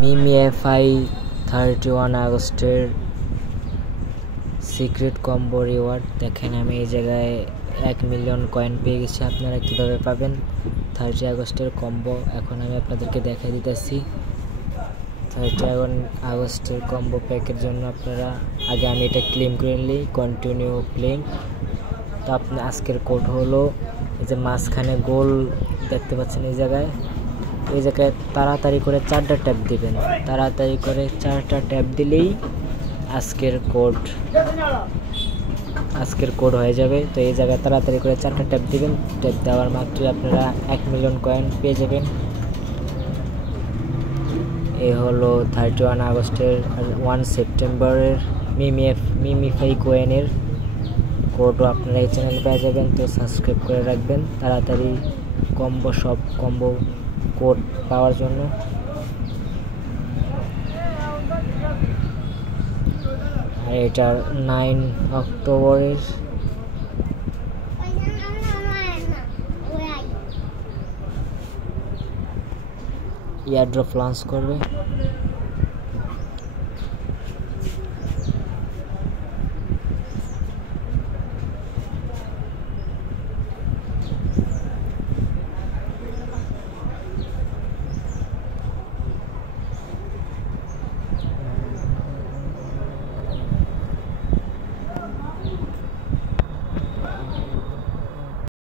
মিমিএফআই 31 আগস্টের secret combo reward. দেখেন আমি এই জায়গায় 1 মিলিয়ন কয়েন পেয়ে গেছি। আপনারা কিভাবে পাবেন 30 আগস্টের কম্বো এখন আমি আপনাদেরকে দেখাই দিতেছি। 31 আগস্টের কম্বো প্যাকের জন্য আপনারা আগে আমি এটা ক্লেম করে নিই, কন্টিনিউ প্লেইং। তো আপনি আজকের কোড হলো এই যে মাঝখানে গোল দেখতে পাচ্ছেন এই জায়গায় তাড়াতাড়ি করে 4টা ট্যাপ দিবেন। তাড়াতাড়ি করে 4টা ট্যাপ দিলেই আজকের কোড হয়ে যাবে। তো এই জায়গায় তাড়াতাড়ি করে 4টা ট্যাপ দিবেন। ট্যাপ দেওয়ার মাত্রই আপনারা 1 মিলিয়ন কয়েন পেয়ে যাবেন। এই হলো 31 আগস্টের 1 সেপ্টেম্বরের মিমিএফআই কয়েনের কোডও আপনারা এই চ্যানেলে পেয়ে যাবেন। তো সাবস্ক্রাইব করে রাখবেন তাড়াতাড়ি কম্বো কোড পাওয়ার জন্য। আর এটা 9 অক্টোবরের এয়ারড্রপ লঞ্চ করবে।